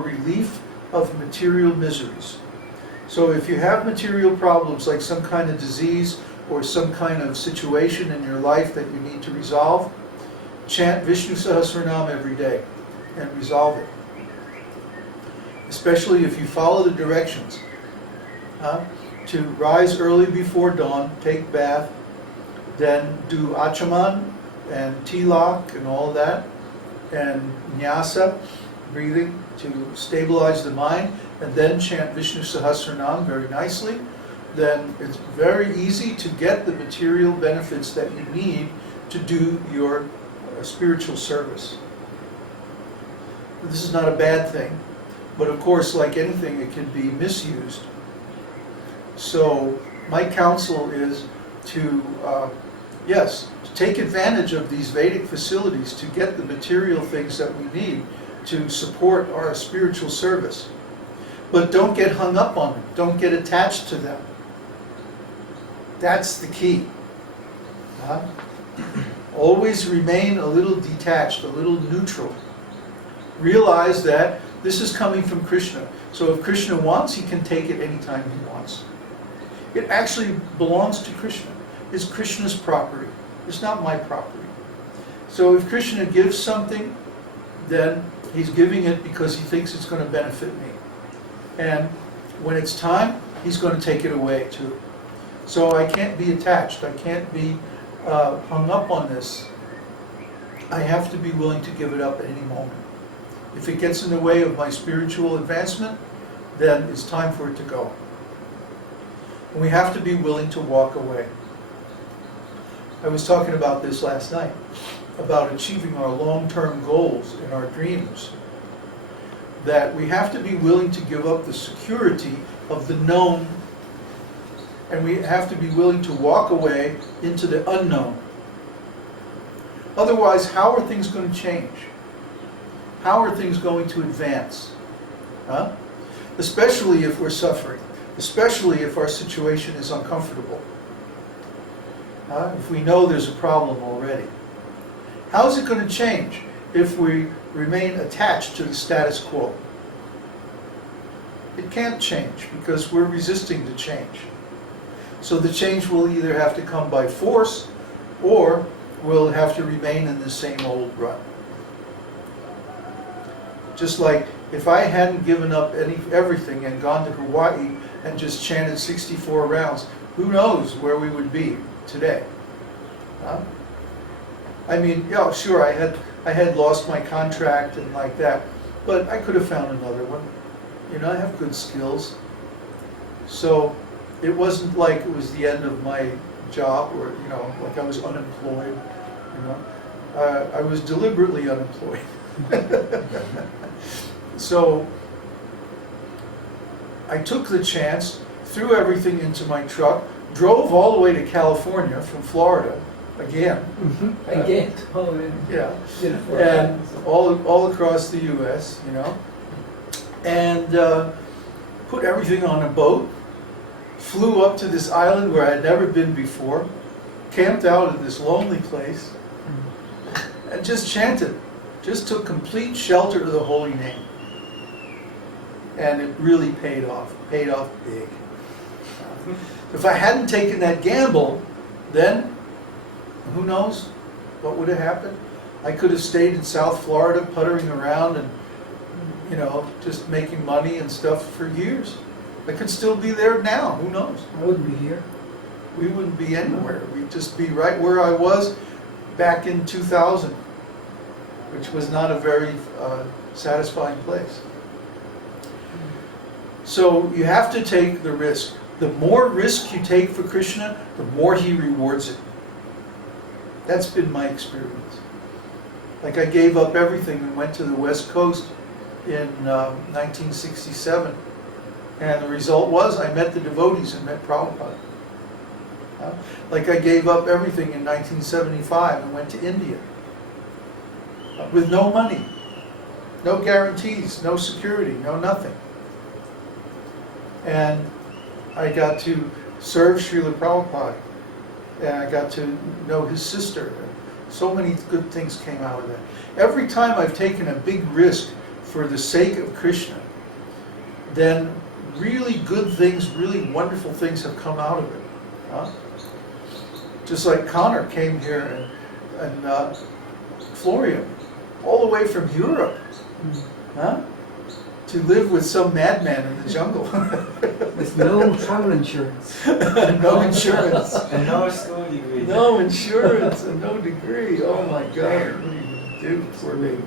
relief of material miseries. So if you have material problems like some kind of disease or some kind of situation in your life that you need to resolve, chant Vishnu Sahasranam every day and resolve it. Especially if you follow the directions. To rise early before dawn, take bath, then do achaman and tilak and all that, and nyasa, breathing to stabilize the mind, and then chant Vishnu Sahasranam very nicely, then it's very easy to get the material benefits that you need to do your spiritual service. This is not a bad thing, but of course, like anything, it can be misused. So my counsel is to, yes, to take advantage of these Vedic facilities to get the material things that we need to support our spiritual service. But don't get hung up on them. Don't get attached to them. That's the key. Always remain a little detached, a little neutral. Realize that this is coming from Krishna. So if Krishna wants, he can take it anytime he wants. It actually belongs to Krishna. It's Krishna's property. It's not my property. So if Krishna gives something, then he's giving it because he thinks it's going to benefit me. And when it's time, he's going to take it away too. So I can't be attached. I can't be hung up on this. I have to be willing to give it up at any moment. If it gets in the way of my spiritual advancement, then it's time for it to go. And we have to be willing to walk away. I was talking about this last night, about achieving our long-term goals and our dreams. That we have to be willing to give up the security of the known, and we have to be willing to walk away into the unknown. Otherwise, how are things going to change? How are things going to advance? Especially if we're suffering. Especially if our situation is uncomfortable. If we know there's a problem already. How is it going to change if we remain attached to the status quo? It can't change because we're resisting the change. So the change will either have to come by force or we'll have to remain in the same old rut. Just like if I hadn't given up everything and gone to Kauai and just chanted 64 rounds, who knows where we would be today? I mean, yeah, sure, I had lost my contract and like that, but I could have found another one. You know, I have good skills. So it wasn't like it was the end of my job or, you know, like I was unemployed, you know. I was deliberately unemployed. So I took the chance, threw everything into my truck, drove all the way to California from Florida, again. Again? Yeah. And all across the U.S., you know. And put everything on a boat, flew up to this island where I'd never been before, camped out in this lonely place, and just chanted. Just took complete shelter to the holy name. And it really paid off big. If I hadn't taken that gamble, then who knows what would have happened? I could have stayed in South Florida puttering around and, you know, just making money and stuff for years. I could still be there now, who knows? I wouldn't be here. We wouldn't be anywhere. We'd just be right where I was back in 2000, which was not a very satisfying place. So you have to take the risk. The more risk you take for Krishna, the more he rewards it. That's been my experience. Like I gave up everything and went to the West Coast in 1967. And the result was I met the devotees and met Prabhupada. Like I gave up everything in 1975 and went to India. With no money. No guarantees, no security, no nothing. And I got to serve Srila Prabhupada. And I got to know his sister. So many good things came out of that. Every time I've taken a big risk for the sake of Krishna, then really good things, really wonderful things have come out of it. Huh? Just like Connor came here and Florian, all the way from Europe, huh? To live with some madman in the jungle. With no travel insurance. No insurance. And no school degree. No insurance and no degree. Oh my God. What do you do? Poor baby.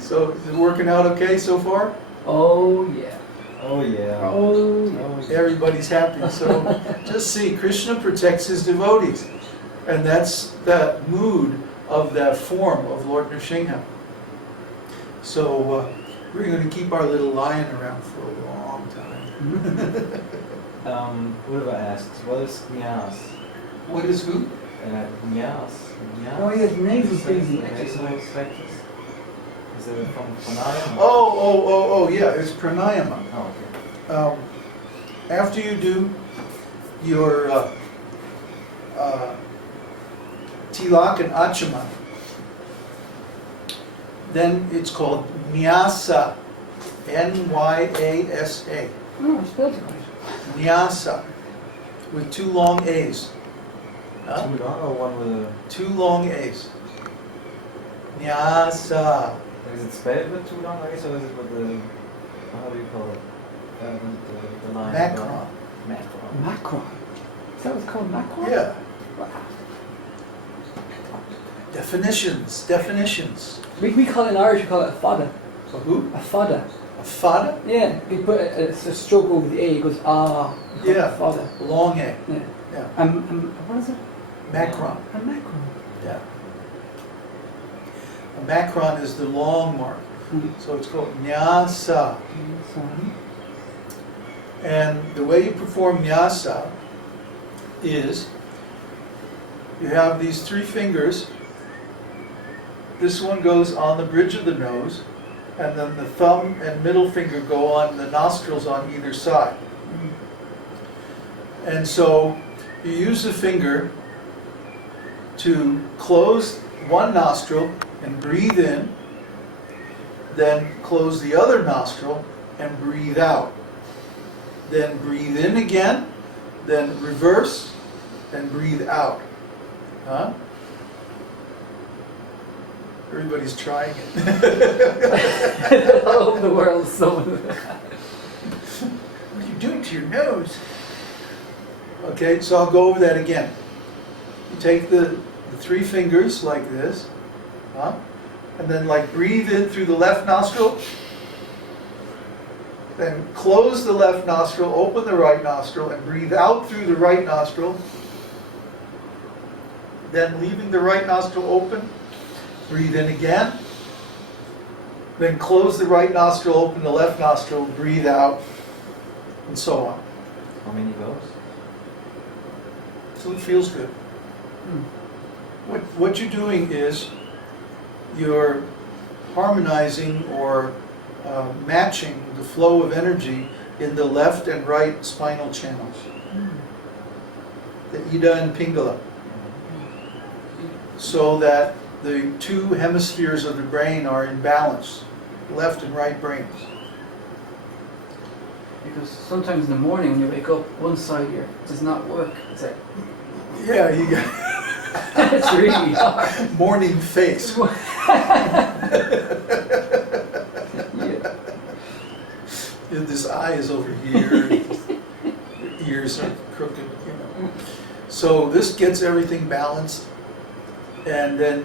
So, is it working out okay so far? Oh yeah. Oh yeah. Oh yeah. Everybody's happy. So, just see, Krishna protects his devotees. And that's the mood of that form of Lord Nrsimha. So, we're going to keep our little lion around for a long time. Urva asked, what is Nyas? What is who? Nyas. Oh yeah, the nasal breathing Nasal exercise. practice. Is it from pranayama? Oh, yeah, it's pranayama. Oh, okay. After you do your tilak and achaman, then it's called nyasa, N-Y-A-S-A, Oh, I spelled it right. nyasa, with two long A's. Huh? Too long or one with a... Two long A's. Nyasa. Is it spelled with too long, I guess, or is it with the... How do you call it? The line. Macron. Macron. Macron. Is that what's called macron? Yeah. Wow. Definitions. We call it in Irish, we call it a fada. A who? A fada. A fada? Yeah, we put a stroke over the A, it goes ah. Yeah. A fada. Long A. Yeah. Yeah. What is it? Macron. A macron. Yeah. A macron is the long mark. Mm. So it's called nyasa. And the way you perform nyasa is you have these three fingers. This one goes on the bridge of the nose, and then the thumb and middle finger go on the nostrils on either side. And so you use the finger to close one nostril and breathe in, then close the other nostril and breathe out. Then breathe in again, then reverse, and breathe out. Huh? Everybody's trying it. All over the world, so. What are you doing to your nose? Okay, so I'll go over that again. You take the three fingers like this, huh? And then like breathe in through the left nostril, then close the left nostril, open the right nostril, and breathe out through the right nostril. Then leaving the right nostril open, breathe in again. Then close the right nostril, open the left nostril, breathe out, and so on. How many goes? So it feels good. What you're doing is you're harmonizing or matching the flow of energy in the left and right spinal channels. The Ida and Pingala. So that the two hemispheres of the brain are in balance, left and right brains. Because sometimes in the morning when you wake up, one side here does not work. It's like, Yeah, you got it's really hard. morning face. Yeah. This eye is over here, the ears are crooked, you know. So this gets everything balanced, and then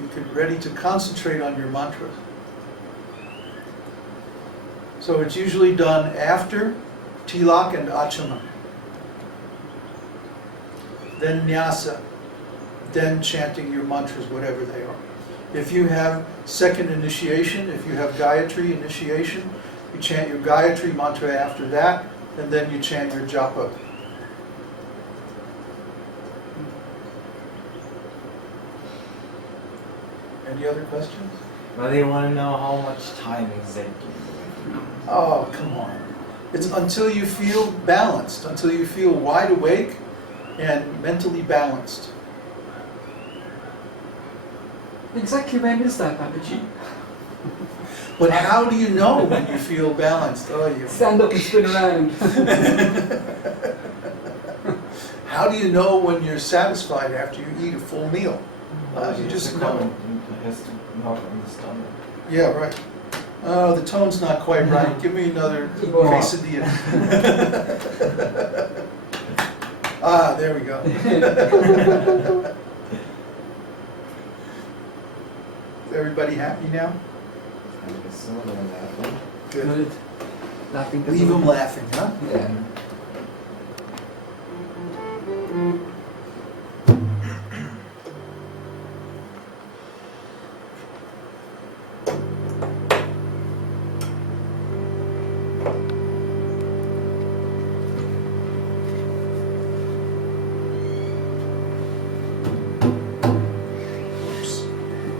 you can ready to concentrate on your mantras. So it's usually done after tilak and achaman. Then nyasa. Then chanting your mantras, whatever they are. If you have second initiation, if you have Gayatri initiation, you chant your Gayatri mantra after that, and then you chant your japa. Any other questions? Well, they want to know how much time exactly. Oh, come on. It's until you feel balanced, until you feel wide awake and mentally balanced. Exactly when is that, Babaji? But how do you know when you feel balanced? Oh, you. Stand up and spin around. How do you know when you're satisfied after you eat a full meal? You just know. It has to knock on the stomach. Yeah, right. Oh, the tone's not quite right. Give me another More. quesadilla. Ah, there we go. Is everybody happy now? I guess so, they're laughing. Good. Good. Laughing. Leave them laughing, huh? Yeah.